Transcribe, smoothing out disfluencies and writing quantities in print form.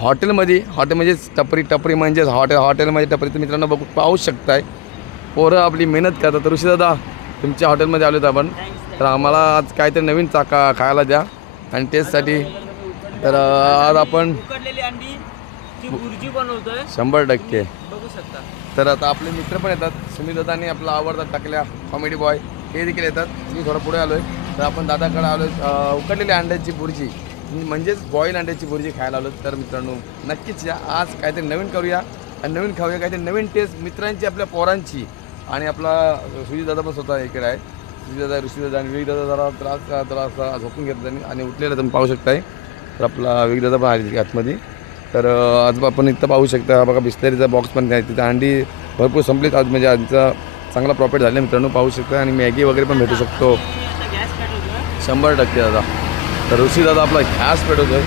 Hotel म्हणजेच टपरी म्हणजेच हॉटेलमध्ये टपरी तर मित्रांनो पाहू शकताय. पोरं आपली मेहनत करतात. ऋषी दादा तुमच्या हॉटेलमध्ये आलो होतो आपण, तर आम्हाला आज काहीतरी नवीन खायला द्या आणि टेस्टसाठी. तर आज आपण उकडलेली अंडी ची भुर्जी बनवतोय 100%. बघू शकता. तर आता आपले मित्र पण येतात. सुनील दादांनी आपला आवडतात टाकल्या कॉमेडी बॉय हे देखील येतात. मी थोडं पुढे आलो आहे, तर आपण दादाकडे आलो उकडलेल्या अंड्याची भुर्जी म्हणजेच बॉईल अंड्याची भुर्जी खायला आलो. तर मित्रांनो नक्कीच या, आज काहीतरी नवीन करूया आणि नवीन खाऊया, काहीतरी नवीन टेस्ट मित्रांची आपल्या पोरांची. आणि आपला सुजित दादा पण स्वतः इकडे आहे. ऋषी दादा आणि विवेक दादा जरा त्रास झोपून घेतात त्यांनी आणि उठलेलं तुम्ही पाहू शकताय. तर आपला विवेक दादा पण आले आतमध्ये. तर आज आपण इथं पाहू शकता बघा बिस्लरीचा बॉक्स पण आहे तिथं. अंडी भरपूर संपलीत आज, म्हणजे आजचा चांगला प्रॉफिट झाला मित्रांनो पाहू शकता. आणि मॅगी वगैरे पण भेटू शकतो 100% दादा. तर ऋषी दादा आपला गॅस पेटवतोय.